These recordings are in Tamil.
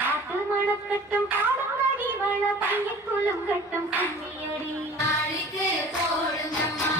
பாட்டு மணக்கட்டும் பாடுங்கடி வள பைய குலம் கட்டும் கும்மியடி நாளைக்கு போடுங்கம்மா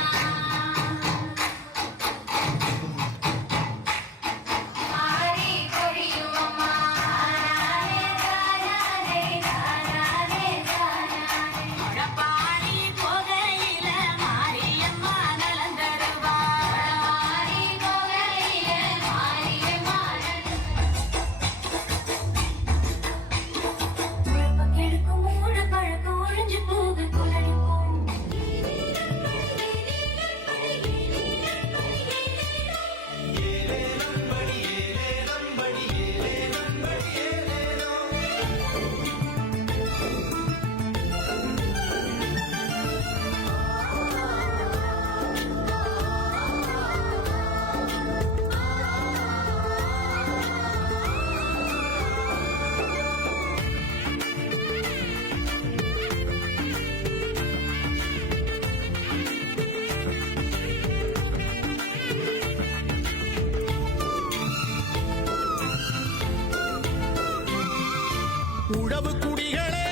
உழவு குடிகளே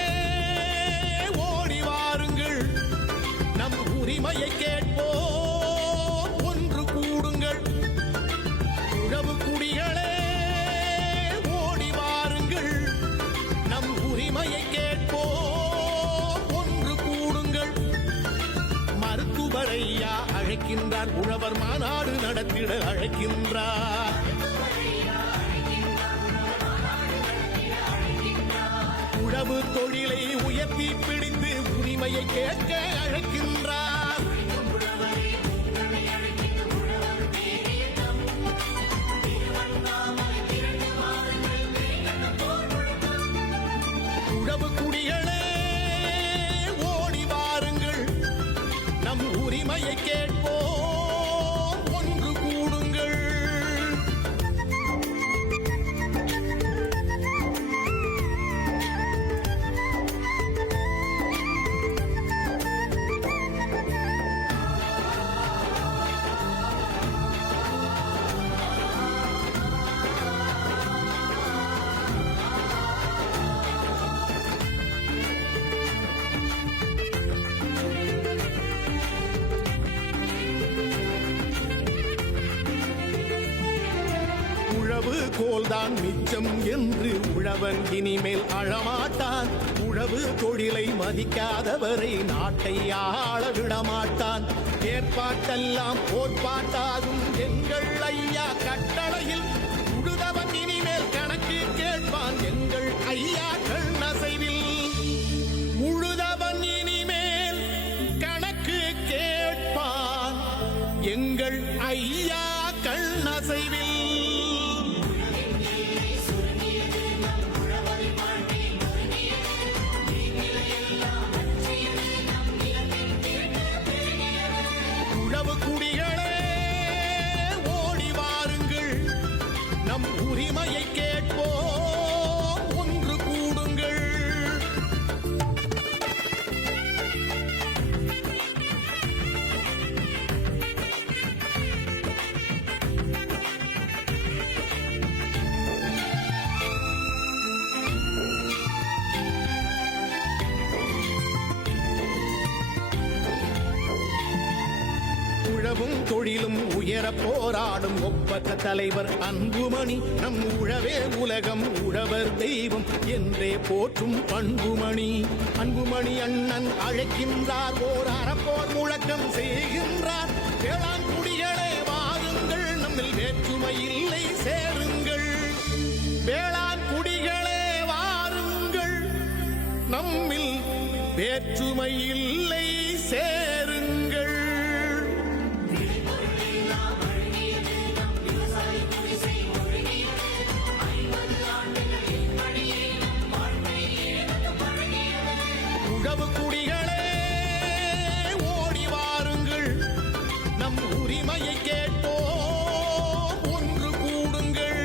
ஓடி வாருங்கள், நம் உரிமையை கேட்போம் ஒன்று கூடுங்கள். உழவு குடிகளே ஓடி வாருங்கள், நம் உரிமையை கேட்போம் ஒன்று கூடுங்கள். மருத்துவரையா அழைக்கின்றார், உழவர் மாநாடு நடத்திட அழைக்கின்றார். உழவு தொழிலை உயர்த்தி பிடித்து உரிமையை கேட்க அழைக்கின்றார். உழவு குடிகளே ஓடி வாருங்கள், நம் உரிமையை கேட்போம் ஒன்று கூடுங்கள். உழவு கோல்தான் மிச்சம் என்று உழவன் இனிமேல் அழமாட்டான். உழவு தொழிலை மதிக்காதவரை நாட்டை ஆள விடமாட்டான். ஏற்பாட்டெல்லாம் போர்ப்பாட்டாகும் எங்கள் ஐயா கட்டளையில் உழுதவன் இனிமேல் கணக்கு கேட்பான் எங்கள் ஐயா கண்ணசைவில். உழுதவன் இனிமேல் கணக்கு கேட்பான் எங்கள் ஐயா கண்ணசைவில். உழவு குடிகளே ஓடி வாருங்கள், நம் உரிமையை கேட்போம் ஒன்று கூடுங்கள். உழவும் தொழிலும் உயர போராடும் ஒப்பற்ற தலைவர் அன்புமணி. நம் உழவே உலகம், உழவர் தெய்வம் என்றே போற்றும் பண்புமணி. அன்புமணி அண்ணன் அழைக்கின்றார், ஓர் அறப்போர் முழக்கம் செய்கின்றார். வேளாண்குடிகளே வாருங்கள், நம்மில் வேற்றுமை இல்லை சேருங்கள். வேளாண்குடிகளே வாருங்கள், நம்மில் வேற்றுமை இல்லை சேருங்கள். உழவு குடிகளே ஓடி வாருங்கள், நம் உரிமையை கேட்போம் ஒன்று கூடுங்கள்.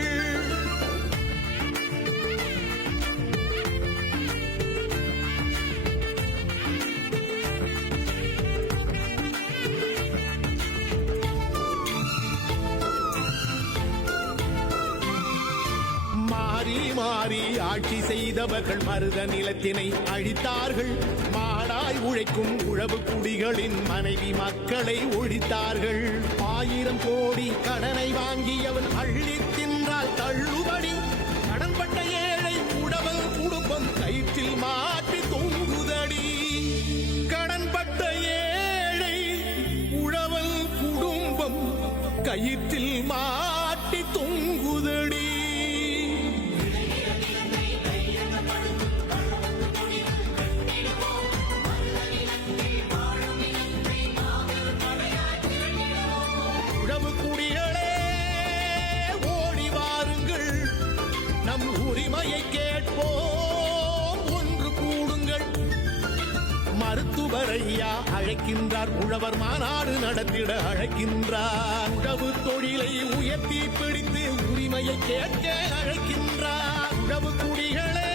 ஆட்சி செய்தவர்கள் மருத நிலத்தினை அழித்தார்கள். மாடாய் உழைக்கும் உழவு குடிகளின் மனைவி மக்களை ஒழித்தார்கள். 1000 கோடி கடனை வாங்கியவன் அள்ளி தின்றால் தள்ளுபடி. கடன்பட்ட ஏழை உழவன் குடும்பம் கயிற்றில் மாட்டி தொங்குதடி. கடன்பட்ட ஏழை உழவன் குடும்பம் கயிற்றில் மாட்டி தொங்குதடி. உழவு குடிகளே ஓடி வாருங்கள், நம் உரிமையை கேட்போம், ஒன்று கூடுங்கள். மருத்துவர் ஐயா அழைக்கின்றார், உழவர் மாநாடு நடத்திட அழைக்கின்றார். உழவு தொழிலை உயர்த்தி பிடித்து உரிமையை கேட்க அழைக்கின்றார். உழவு குடிகளே